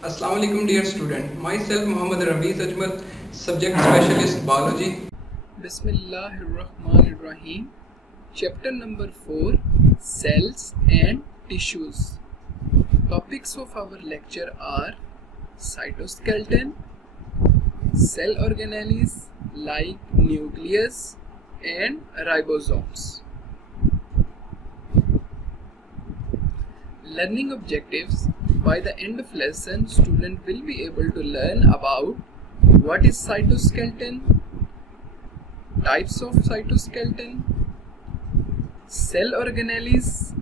Assalamu alaikum dear student. Myself Muhammad Rafiz Ajmal, subject specialist biology. Bismillahirrahmanirrahim. Chapter number 4, Cells and Tissues. Topics of our lecture are cytoskeleton, cell organelles like nucleus and ribosomes. Learning objectives. By the end of lesson, student will be able to learn about what is cytoskeleton, types of cytoskeleton, cell organelles,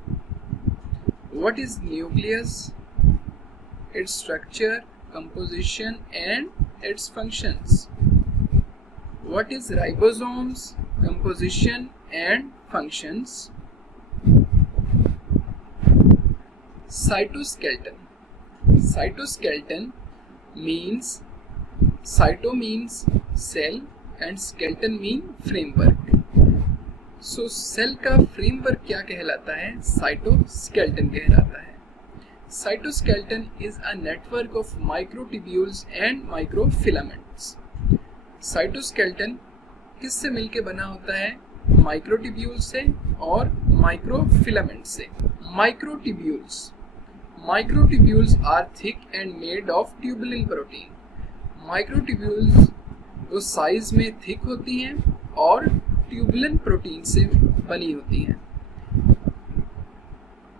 what is nucleus, its structure, composition and its functions, what is ribosomes, composition and functions. Cytoskeleton. Cytoskeleton means, cyto means cell and skeleton mean framework. So cell का framework क्या कहलाता है? Cytoskeleton कहलाता है. Cytoskeleton is a network of microtubules and microfilaments. Cytoskeleton किससे मिलके बना होता है? माइक्रोट्यूब्यूल से और माइक्रोफिलामेंट से. Microtubules are thick and made of tubulin protein. Microtubules वो साइज में थिक होती हैं और ट्यूबुलिन प्रोटीन से बनी होती हैं.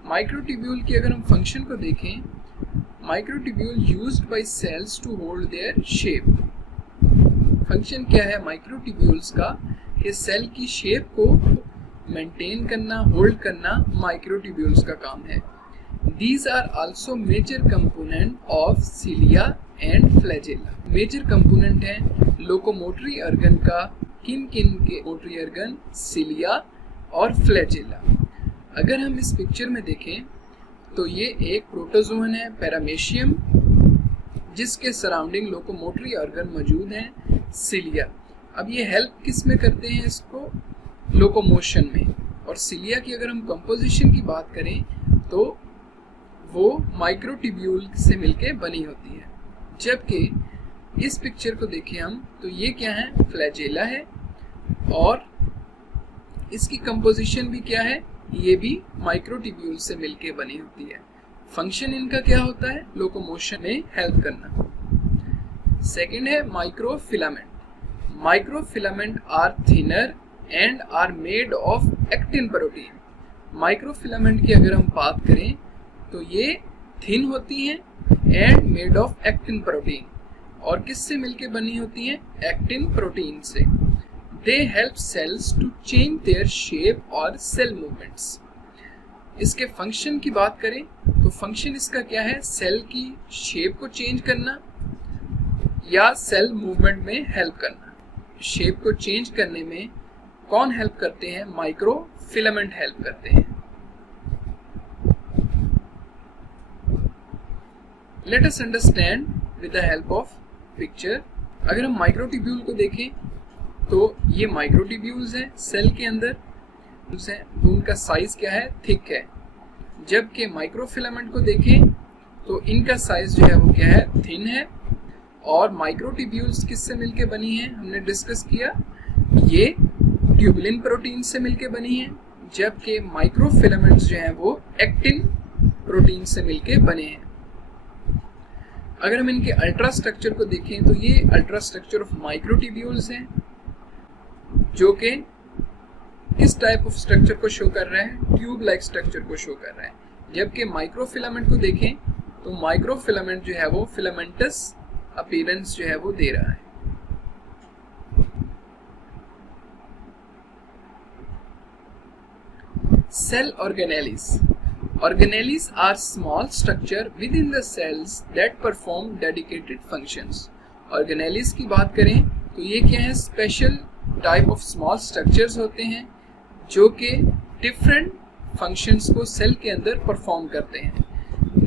माइक्रोट्यूब्यूल की अगर हम फंक्शन को देखें, microtubule used by cells to hold their shape. Function क्या है माइक्रोट्यूब्यूल्स का? कि सेल की शेप को मेंटेन करना, होल्ड करना माइक्रोट्यूब्यूल्स का काम है. These are also major component of cilia and flagella. Major component है लोकोमोटरी अर्गन का. किन किन के मोटरी अर्गन? सिलिया और फ्लैजेला. अगर हम इस पिक्चर में देखें तो ये एक प्रोटोजोन है, पैरामेशियम, जिसके सराउंडिंग लोकोमोटरी अर्गन मौजूद हैं, सिलिया. अब ये हेल्प किस में करते हैं? इसको लोकोमोशन में. और सिलिया की अगर हम कंपोजिशन की बात करें तो वो माइक्रोट्यूब्यूल से मिलके बनी होती है. जबकि इस पिक्चर को देखें हम तो ये क्या है? फ्लैजेला है और इसकी कंपोजिशन भी क्या है? ये भी माइक्रोट्यूब्यूल से मिलके बनी होती है. फंक्शन इनका क्या होता है? लोकोमोशन में हेल्प करना. सेकंड है microfilament. Microfilament are thinner and are made of actin protein. Microfilament की अगर हम बात करें तो ये थिन होती हैं and made of actin protein. और किससे मिलके बनी होती हैं? एक्टिन प्रोटीन से. They help cells to change their shape और सेल मूवमेंट्स. इसके फंक्शन की बात करें तो फंक्शन इसका क्या है? सेल की शेप को चेंज करना या सेल मूवमेंट में हेल्प करना. शेप को चेंज करने में कौन हेल्प करते हैं? माइक्रोफिलामेंट हेल्प करते हैं. Let us understand with the help of picture. अगर हम माइक्रोट्यूब्यूल को देखें तो ये माइक्रोट्यूब्यूल्स हैं सेल के अंदर, उनका साइज क्या है? थिक है. जबकि माइक्रोफिलामेंट को देखें तो इनका साइज जो है वो क्या है? थिन है. और माइक्रोट्यूब्यूल्स किससे मिलके बनी है? हमने डिस्कस किया, ये ट्यूबुलिन प्रोटीन से मिलके बनी है. जबकि माइक्रोफिलामेंट्स जो हैं वो एक्टिन प्रोटीन से मिलके बने हैं. अगर हम इनके अल्ट्रा स्ट्रक्चर को देखें तो ये अल्ट्रा स्ट्रक्चर ऑफ माइक्रोट्यूब्यूल्स हैं, जो कि किस टाइप ऑफ स्ट्रक्चर को शो कर रहा है? ट्यूब लाइक स्ट्रक्चर को शो कर रहा है. जबकि माइक्रोफिलामेंट को देखें तो माइक्रोफिलामेंट जो है वो फिलामेंटस अपीयरेंस जो है वो दे रहा है. Cell organelles. Organelles are small structure within the cells that perform dedicated functions. Organelles की बात करें तो ये क्या है? Special type of small structures होते हैं जो कि डिफरेंट फंक्शंस को सेल के अंदर परफॉर्म करते हैं.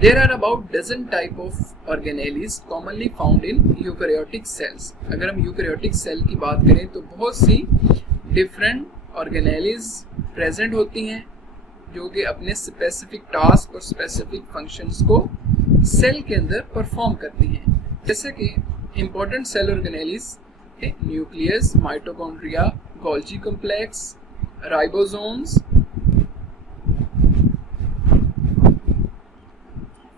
There are about dozen type of organelles commonly found in eukaryotic cells. अगर हम यूकैरियोटिक सेल की बात करें तो बहुत सी डिफरेंट organelles प्रेजेंट होती हैं जो कि अपने स्पेसिफिक टास्क और स्पेसिफिक फंक्शंस को सेल के अंदर परफॉर्म करती हैं, जैसे कि important cell organelles nucleus, mitochondria, Golgi complex, ribosomes.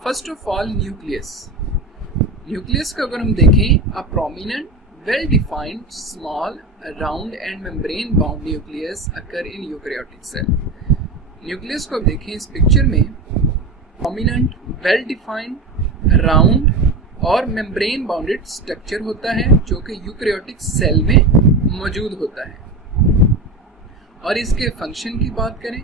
First of all nucleus का अगर हम देखें, a prominent well defined small round and membrane bound nucleus occur in eukaryotic cell. Nucleus को अब देखें इस पिक्चर में, प्रोमिनेंट वेल डिफाइंड राउंड और मेम्ब्रेन बाउंडेड स्ट्रक्चर होता है जो कि यूकैरियोटिक सेल में मौजूद होता है। और इसके फंक्शन की बात करें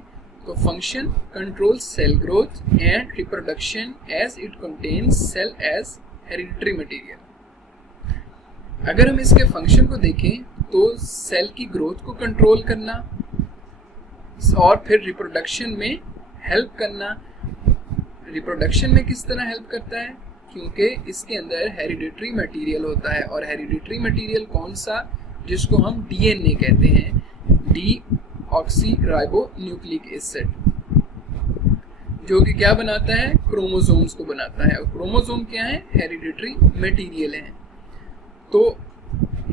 तो function control cell growth and reproduction as it contains cell as hereditary material. अगर हम इसके फंक्शन को देखें तो सेल की ग्रोथ को कंट्रोल करना और फिर रिप्रोडक्शन में हेल्प करना। रिप्रोडक्शन में किस तरह हेल्प करता है, क्योंकि इसके अंदर हेरिडिटरी मटेरियल होता है, और हेरिडिटरी मटेरियल कौन सा, जिसको हम डीएनए कहते हैं, डीऑक्सीराइबोन्यूक्लिक एसिड, जो कि क्या बनाता है, क्रोमोसोम्स को बनाता है। और क्रोमोसोम क्या है, हेरिडिटरी मटेरियल है। तो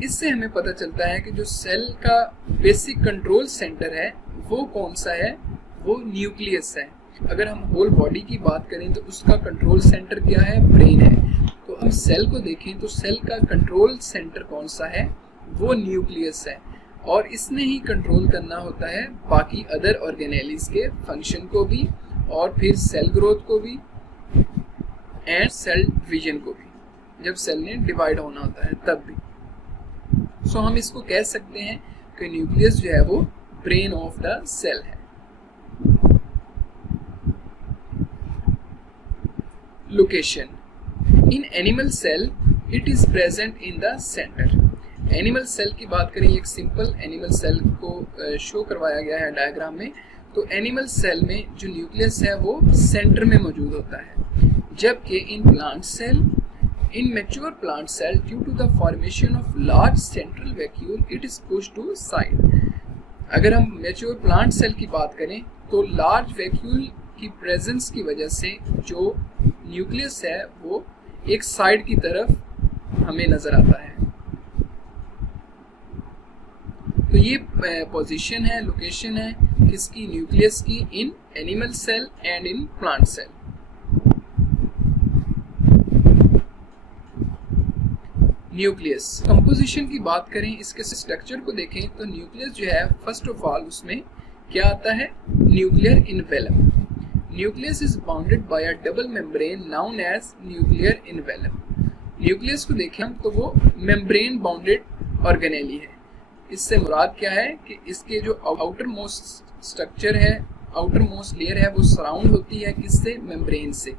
इससे हमें पता चलता है कि जो सेल का बेसिक कंट्रोल सेंटर है वो कौन सा है, वो न्यूक्लियस है। अगर हम होल बॉडी की बात करें तो उसका कंट्रोल सेंटर क्या है, ब्रेन है। तो हम सेल को देखें तो सेल का कंट्रोल सेंटर कौन सा है, वो न्यूक्लियस है, और इसने ही कंट्रोल करना होता है बाकी अदर ऑर्गेनेलिस के फंक्शन को भी, और फिर सेल ग्रोथ को भी एंड सेल डिवीजन को भी, जब सेल ने डिवाइड होना होता है तब भी। सो हम इसको कह सकते हैं कि न्यूक्लियस जो है वो ब्रेन ऑफ द सेल है। Location in animal cell it is present in the centre. Animal cell की बात करें, एक सिंपल एनिमल सेल को शो करवाया गया है डायग्राम में। तो एनिमल सेल में जो न्यूक्लियस है वो सेंटर में मौजूद होता है, जबकि in plant cell, in mature plant cell, due to the formation of large central vacuole it is pushed to side. अगर हम मैच्योर प्लांट सेल की बात करें तो लार्ज वैक्यूल की प्रेजेंस की वजह से जो न्यूक्लियस है वो एक साइड की तरफ हमें नजर आता है। तो ये पोजीशन है, लोकेशन है किसकी, न्यूक्लियस की, in animal cell and in plant cell. Nucleus composition की बात करें, इसके स्ट्रक्चर को देखें तो न्यूक्लियस जो है फर्स्ट ऑफ ऑल उसमें क्या आता है, nuclear envelope. Nucleus is bounded by a double membrane known as nuclear envelope. Nucleus को देखें हम तो वो मेम्ब्रेन बाउंडेड ऑर्गेनेली है। इससे मुराद क्या है कि इसके जो आउटर मोस्ट स्ट्रक्चर है, आउटर मोस्ट लेयर है, वो सराउंड होती है किससे, मेम्ब्रेन से,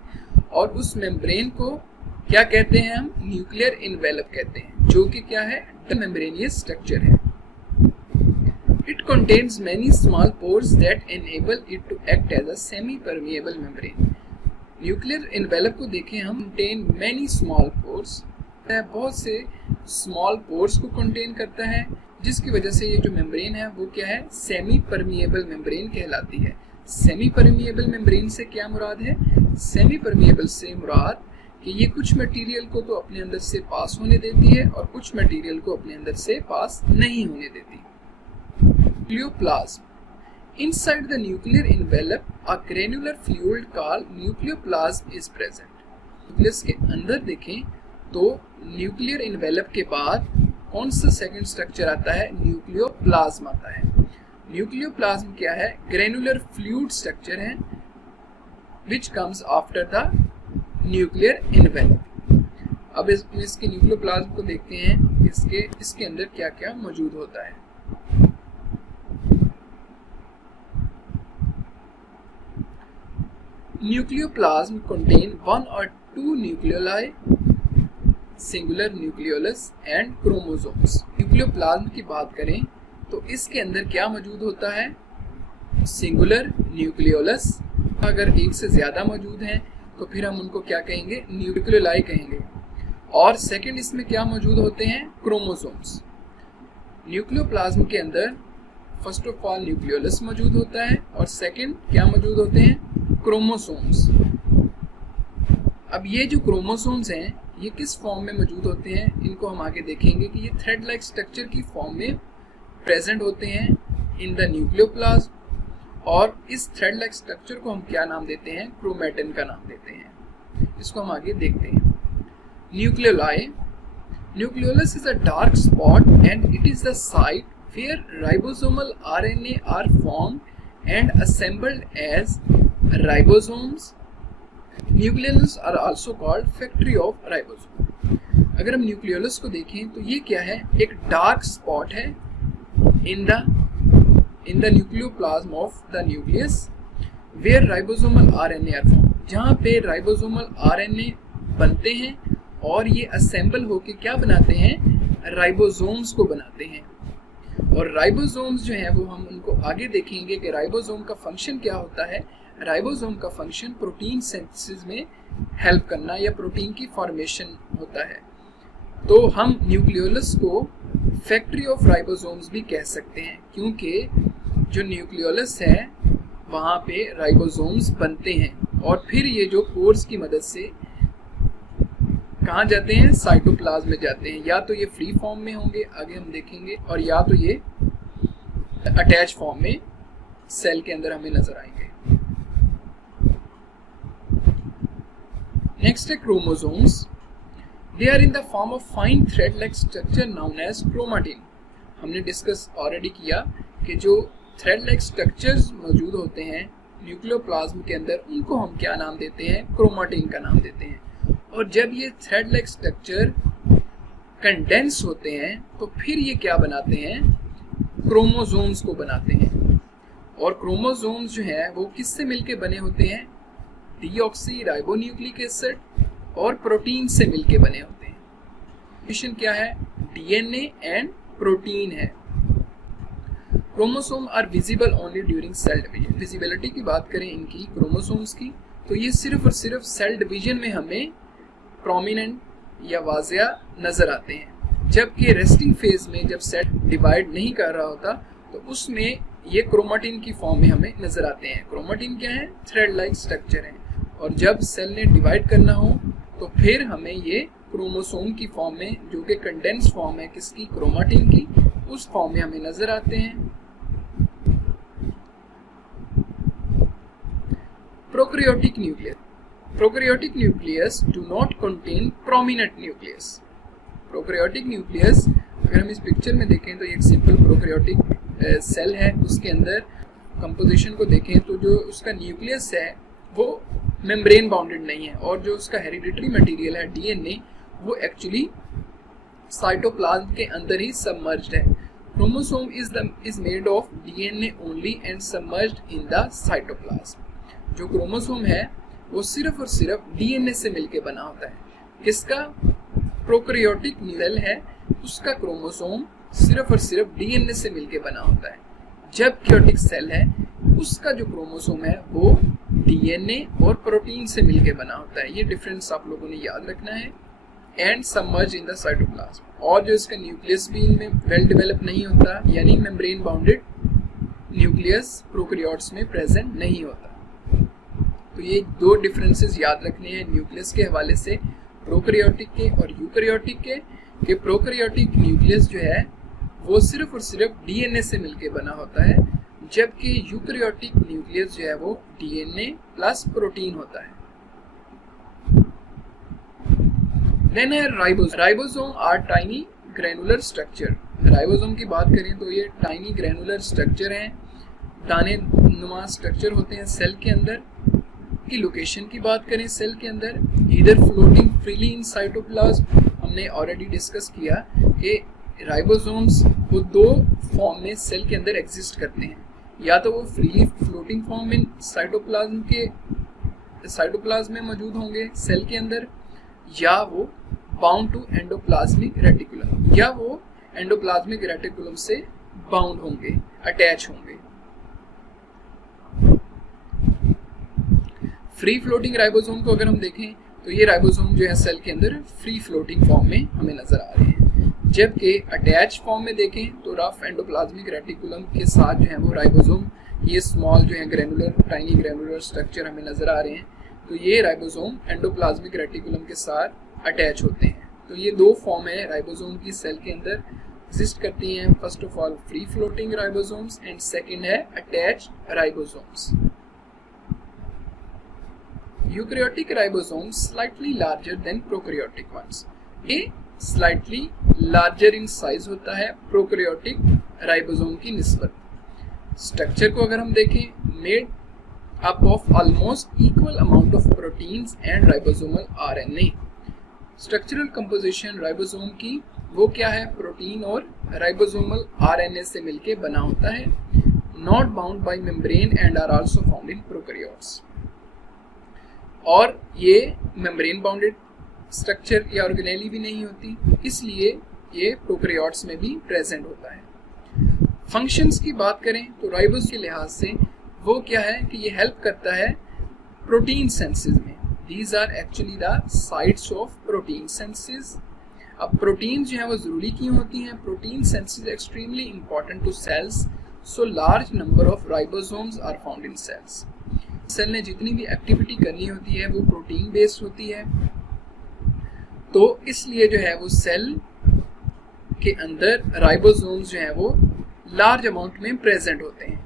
और उस मेम्ब्रेन को क्या कहते हैं हम, न्यूक्लियर इनवेलप कहते हैं, जो कि क्या है, मेम्ब्रेनियस स्ट्रक्चर है। It contains many small pores that enable it to act as a semi-permeable membrane. Nuclear envelope को देखें हम, contain many small pores, बहुत से small pores को contain करता है, जिसकी वजह से ये जो membrane है वो क्या है, semi-permeable membrane कहलाती है। Semi-permeable membrane से क्या मुराद है, Semi-permeable से मुराद कि ये कुछ मटेरियल को तो अपने अंदर से पास होने देती है और कुछ मटेरियल को अपने अंदर से पास नहीं होने देती। Nucleoplasm. Inside the nuclear envelope, a granular fluid called nucleoplasm is present. Nucleus के अंदर देखें तो न्यूक्लियर इन्वेलप के बाद कौन सा सेकंड स्ट्रक्चर आता है, न्यूक्लियोप्लाज्म आता है। न्यूक्लियोप्लाज्म क्या है, ग्रेनुलर फ्लूइड स्ट्रक्चर है which comes after the nuclear envelope. अब इसके न्यूक्लियोप्लाज्म को देखते हैं, इसके अंदर क्या क्या मौजूद होता है। Nucleoplasm contain one or two nucleoli, singular nucleolus and chromosomes. Nucleoplasm की बात करें तो इसके अंदर क्या मौजूद होता है, सिंगुलर न्यूक्लियोलस। अगर एक से ज्यादा मौजूद हैं तो फिर हम उनको क्या कहेंगे, न्यूक्लियोलाई कहेंगे। और सेकंड इसमें क्या मौजूद होते हैं, क्रोमोसोम्स। न्यूक्लियोप्लाज्म के अंदर फर्स्ट ऑफ ऑल न्यूक्लियोलस मौजूद होता है और सेकंड क्या मौजूद होते हैं, क्रोमोसोम्स। अब ये जो क्रोमोसोम्स हैं ये किस फॉर्म में मौजूद होते हैं, इनको हम आगे देखेंगे कि ये थ्रेड लाइक स्ट्रक्चर की फॉर्म में प्रेजेंट होते हैं इन द न्यूक्लियोप्लाज्म, और इस थ्रेड लाइक स्ट्रक्चर को हम क्या नाम देते हैं, क्रोमैटिन का नाम देते हैं। इसको हम आगे देखते हैं। Nucleoli, nucleolus is a dark spot and it is the site where ribosomal RNA are formed and assembled as ribosomes. Nucleolus are also called factory of ribosome. अगर हम न्यूक्लियोलस को देखें तो ये क्या है, एक डार्क स्पॉट है in the nucleoplasm of the nucleus where ribosomal RNA are formed, जहाँ पे ribosomal RNA बनते हैं और ये असेंबल होके क्या बनाते हैं, राइबोसोम्स को बनाते हैं। और राइबोसोम्स जो हैं वो हम उनको आगे देखेंगे कि राइबोसोम का फंक्शन क्या होता है। राइबोसोम का फंक्शन प्रोटीन सिंथेसिस में हेल्प करना या प्रोटीन की फॉर्मेशन होता है। तो हम न्यूक्लियोलस को फैक्ट्री ऑफ राइबोसोम्स भी कह सकते हैं, क्योंकि जो न्यूक्लियोलस है वहाँ पे राइबोसोम्स बनते हैं और फिर ये जो पोर्स की मदद से कहाँ जाते हैं, साइटोप्लाज्म में जाते हैं। या तो ये फ्री फॉर्म में होंगे, आगे हम देखेंगे, और या तो ये अटैच फॉर्म में सेल के अंदर हमें नजर आएंगे। नेक्स्ट है chromosomes. They are in the form of fine thread like structure known as chromatin. हमने डिस्कस ऑलरेडी किया कि जो थ्रेड लाइक स्ट्रक्चर्स मौजूद होते हैं न्यूक्लियोप्लाज्म के अंदर, उनको हम क्या नाम देते हैं, क्रोमाटिन का नाम देते हैं। और जब ये थ्रेड लाइक स्ट्रक्चर कंडेंस होते हैं तो फिर ये क्या बनाते हैं, क्रोमोसोम्स को बनाते हैं। और क्रोमोसोम्स जो हैं वो किससे मिलके बने होते हैं, डीऑक्सी राइबोन्यूक्लिक एसिड और प्रोटीन से मिलके बने होते हैं। मिशन क्या है, डीएनए एंड प्रोटीन है। Chromosome are visible only during cell division. Visibility की बात करें इनकी क्रोमोसोम्स की, तो ये सिर्फ और सिर्फ सेल डिवीजन में हमें प्रोमिनेंट या वाजिया नजर आते हैं। जबकि रेस्टिंग फेज में जब सेल डिवाइड नहीं कर रहा होता तो उसमें ये क्रोमाटिन की फॉर्म में हमें नजर आते हैं। क्रोमाटिन क्या है, थ्रेड लाइक स्ट्रक्चर है। और जब सेल ने डिवाइड करना हो तो फिर हमें ये क्रोमोसोम की फॉर्म में, जो कि कंडेंस फॉर्म है किसकी, क्रोमाटिन की, उस फॉर्म में हमें नजर आते हैं। Prokaryotic nucleus. Prokaryotic nucleus do not contain prominent nucleus. Prokaryotic nucleus अगर हम इस पिक्चर में देखें तो एक सिंपल प्रोकैरियोटिक सेल है, उसके अंदर कंपोजिशन को देखें तो जो उसका न्यूक्लियस है वो मेम्ब्रेन बाउंडेड नहीं है, और जो उसका हेरिडिटरी मटेरियल है डीएनए वो एक्चुअली साइटोप्लाज्म के अंदर ही सबमर्ज्ड है। Chromosome is made of DNA only and submerged in the cytoplasm. जो क्रोमोसोम है वो सिर्फ और सिर्फ डीएनए से मिलके बना होता है। किसका, प्रोकैरियोटिक सेल है उसका क्रोमोसोम सिर्फ और सिर्फ डीएनए से मिलके बना होता है। जब कैरियोटिक सेल है उसका जो क्रोमोसोम है वो डीएनए और प्रोटीन से मिलके बना होता है। ये डिफरेंस आप लोगों ने याद रखना है। And submerge in the cytoplasm, और जो इसका न्यूक्लियस भी इनमें वेल डेवलप नहीं होता, यानी मेम्ब्रेन बाउंडेड न्यूक्लियस प्रोकैरियोट्स में प्रेजेंट नहीं होता। तो ये दो डिफरेंसेस याद रखने हैं न्यूक्लियस के हवाले से, प्रोकैरियोटिक के और यूकैरियोटिक के। कि प्रोकैरियोटिक न्यूक्लियस जो है वो सिर्फ और सिर्फ डीएनए से मिलके बना होता है, जबकि यूकैरियोटिक न्यूक्लियस जो है वो डीएनए प्लस प्रोटीन होता है। देन है ribosome are tiny granular structure. Ribosome की बात करें तो ये टाइनी ग्रैनुलर स्ट्रक्चर हैं, दाने नुमा स्ट्रक्चर होते हैं सेल के अंदर। की लोकेशन की बात करें सेल के अंदर, इधर फ्लोटिंग फ्रीली इन साइटोप्लाज्म। हमने ऑलरेडी डिस्कस किया कि राइबोसोम्स वो दो फॉर्म में सेल के अंदर एग्जिस्ट करते हैं, या तो वो फ्रीली फ्लोटिंग फॉर्म में साइटोप्लाज्म में मौजूद होंगे सेल के अंदर, या वो बाउंड टू एंडोप्लाज्मिक रेटिकुलम, या वो एंडोप्लाज्मिक रेटिकुलम से बाउंड होंगे, अटैच होंगे। फ्री फ्लोटिंग राइबोसोम को अगर हम देखें तो ये राइबोसोम जो है सेल के अंदर फ्री फ्लोटिंग फॉर्म में हमें नजर आ रहे हैं। जबकि अटैच फॉर्म में देखें तो रफ एंडोप्लाज्मिक रेटिकुलम के साथ जो है वो राइबोसोम, ये स्मॉल जो है ग्रैनुलर टाइनी ग्रैनुलर स्ट्रक्चर हमें नजर आ रहे हैं। तो ये राइबोसोम एंडोप्लाज्मिक रेटिकुलम के साथ अटैच होते हैं। तो ये दो फॉर्म है राइबोसोम की सेल के अंदर एग्जिस्ट करती हैं। First of all free floating ribosomes and second है attached ribosomes. Eukaryotic ribosomes slightly larger than prokaryotic ones. ये स्लाइटली लार्जर इन साइज होता है प्रोकैरियोटिक राइबोसोम की निस्बत। स्ट्रक्चर को अगर हम देखें, made up of almost equal amount of proteins and ribosomal RNA. Structural composition ribosome की वो क्या है, प्रोटीन और राइबोसोमल आरएनए से मिलके बना होता है। Not bound by membrane and are also found in prokaryotes. और ये मेम्ब्रेन बाउंडेड स्ट्रक्चर या ऑर्गेनेली भी नहीं होती, इसलिए ये प्रोकैरियोट्स में भी प्रेजेंट होता है। फंक्शंस की बात करें तो राइबोस के लिहाज से वो क्या है कि ये हेल्प करता है प्रोटीन सिंथेसिस में। These are actually the sites of protein synthesis. अब प्रोटीन जो है वो जरूरी क्यों होती हैं? Protein synthesis extremely important to cells, so large number of ribosomes are found in cells. Cell ने जितनी भी एक्टिविटी करनी होती है वो प्रोटीन बेस्ड होती है, तो इसलिए जो है वो सेल के अंदर राइबोसोम्स जो है वो लार्ज अमाउंट में प्रेजेंट होते हैं।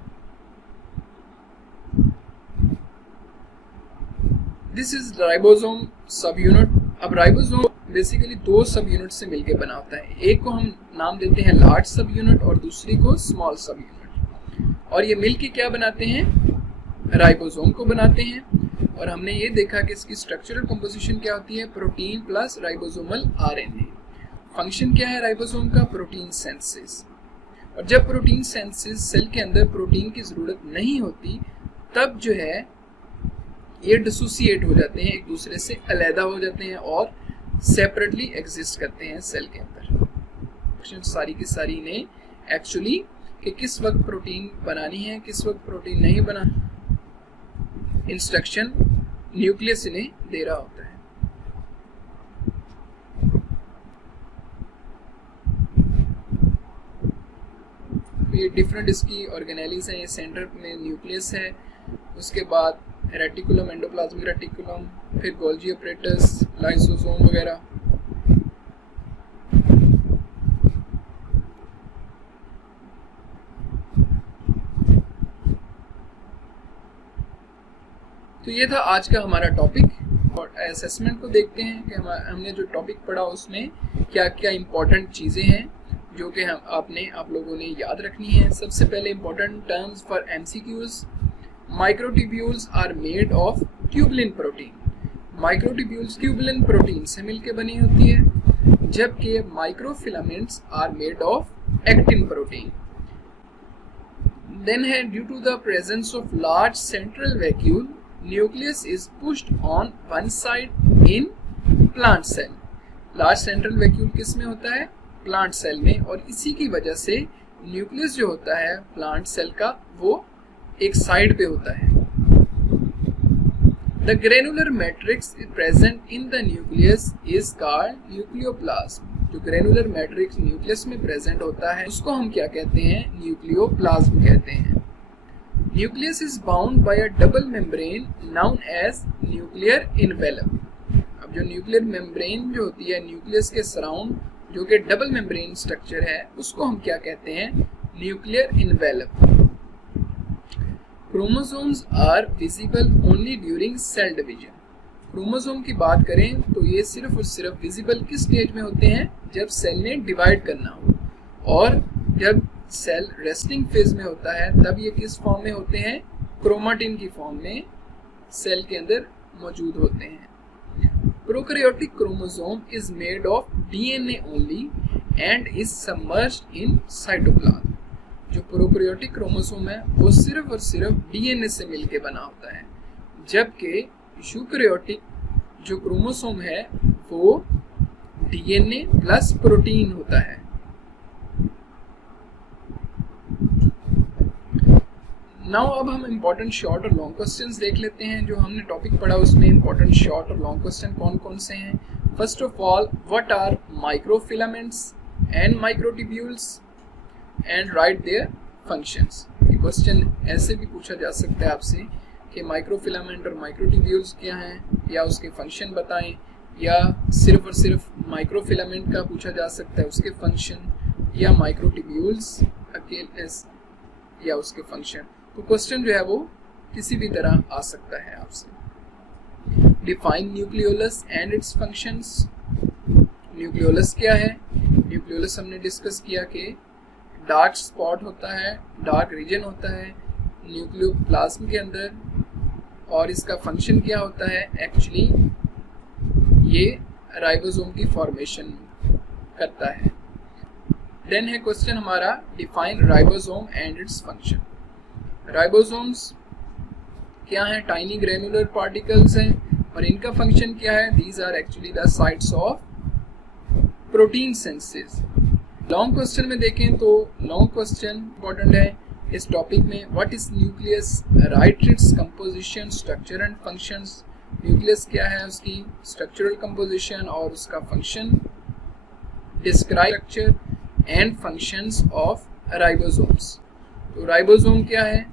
दिस इज राइबोसोम सब यूनिट। अब राइबोसोम बेसिकली दो सब यूनिट से मिलकर बना होता है। एक को हम नाम देते हैं लार्ज सब यूनिट और दूसरी को स्मॉल सब यूनिट। और ये मिलके क्या बनाते हैं? राइबोसोम को बनाते हैं। और हमने ये देखा कि इसकी स्ट्रक्चरल कंपोजिशन क्या होती है, protein plus ribosomal RNA. Function क्या है राइबोसोम का? Protein synthesis. और जब प्रोटीन सिंथेसिस सेल के अंदर प्रोटीन की जरूरत नहीं होती, तब जो है ये डिसोसिएट हो जाते हैं, एक दूसरे से अलग हो जाते हैं और सेपरेटली एग्जिस्ट करते हैं सेल के अंदर। सारी की सारी ने एक्चुअली कि किस वक्त प्रोटीन बनानी है, किस वक्त प्रोटीन नहीं बना, इंस्ट्रक्शन न्यूक्लियस इन्हें दे रहा होता है। ये डिफरेंट इसकी ऑर्गेनेलीज हैं। ये सेंटर में न्यूक्लियस है, उसके बाद रेटिकुलम, एंडोप्लाज्मिक रेटिकुलम, फिर गोल्गी अपरेटस, लाइसोसोम वगैरह। तो ये था आज का हमारा टॉपिक। और असेसमेंट को देखते हैं कि हमने जो टॉपिक पढ़ा उसमें क्या क्या इंपॉर्टेंट चीज़ें हैं जो कि आप लोगों ने याद रखनी है। सबसे पहले important terms for MCQs. Microtubules are made of tubulin protein. Microtubules tubulin protein से मिलकर बनी होती है, जबकि microfilaments are made of actin protein. Then है due to the presence of large central vacuole, nucleus is pushed on one side in plant cell. Large central vacuole किस में होता है? प्लांट सेल में। और इसी की वजह से न्यूक्लियस जो होता है प्लांट सेल का वो एक साइड पे होता है। The granular matrix present in the nucleus is called nucleoplasm. जो ग्रेनुलर मैट्रिक्स न्यूक्लियस में प्रेजेंट होता है उसको हम क्या कहते हैं? न्यूक्लियोप्लाज्म कहते हैं। Nucleus is bound by a double membrane known as nuclear envelope. अब जो न्यूक्लियर मेम्ब्रेन जो होती है न्यूक्लियस के सराउंड, जो कि डबल मेम्ब्रेन स्ट्रक्चर है, उसको हम क्या कहते हैं? Nuclear envelope. Chromosomes are visible only during cell division. Chromosome की बात करें तो ये सिर्फ और सिर्फ विजिबल किस स्टेज में होते हैं? जब सेल ने डिवाइड करना हो। और जब सेल रेस्टिंग फेज में होता है तब ये किस फॉर्म में होते हैं? क्रोमाटिन की फॉर्म में सेल के अंदर मौजूद होते हैं। Prokaryotic chromosome is made of DNA only and is submerged in cytoplasm. जो प्रोकैरियोटिक क्रोमोसोम है वो सिर्फ और सिर्फ डीएनए से मिलके बना होता है, जबकि यूकैरियोटिक जो क्रोमोसोम है वो डीएनए प्लस प्रोटीन होता है। नाउ अब हम इंपॉर्टेंट शॉर्ट और लॉन्ग क्वेश्चंस देख लेते हैं। जो हमने टॉपिक पढ़ा उसमें इंपॉर्टेंट शॉर्ट और लॉन्ग क्वेश्चन कौन कौन से हैं। First of all, what are microfilaments and microtubules and write their functions. ये क्वेश्चन ऐसे भी पूछा जा सकता है आपसे कि माइक्रोफिलामेंट और माइक्रोट्यूब्यूल्स क्या हैं, या उसके फंक्शन बताएं, या सिर्फ और सिर्फ माइक्रोफिलामेंट का पूछा जा सकता है उसके फंक्शन, या माइक्रोट्यूब्यूल्स अकेले या उसके फंक्शन। तो क्वेश्चन जो है वो किसी भी तरह आ सकता है आपसे। Define nucleolus and it's functions. Nucleolus क्या है? न्यूक्लियोलस हमने डिस्कस किया कि डार्क स्पॉट होता है, डार्क रीजन होता है न्यूक्लियोप्लाज्म के अंदर, और इसका फंक्शन क्या होता है? एक्चुअली ये राइबोसोम की फॉर्मेशन करता है। देन है क्वेश्चन हमारा define ribosome and its function. Ribosomes क्या है? टाइनी ग्रेनुलर पार्टिकल्स हैं, और इनका फंक्शन क्या है? These are actually the sites of protein synthesis. Long question में देखें तो लॉन्ग क्वेश्चन इंपॉर्टेंट है इस टॉपिक में। What is nucleus? Right its composition, structure and functions. Nucleus क्या है? उसकी स्ट्रक्चरल कंपोजिशन और उसका function. Describe structure and functions of ribosomes. तो राइबोसोम क्या है,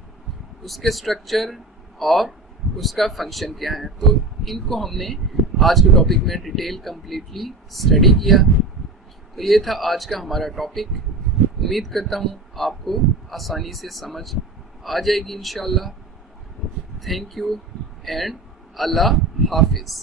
उसके स्ट्रक्चर और उसका फंक्शन क्या है, तो इनको हमने आज के टॉपिक में डिटेल कंप्लीटली स्टडी किया। तो ये था आज का हमारा टॉपिक। उम्मीद करता हूँ आपको आसानी से समझ आ जाएगी इंशाल्लाह। थैंक यू एंड अल्लाह हाफिज़।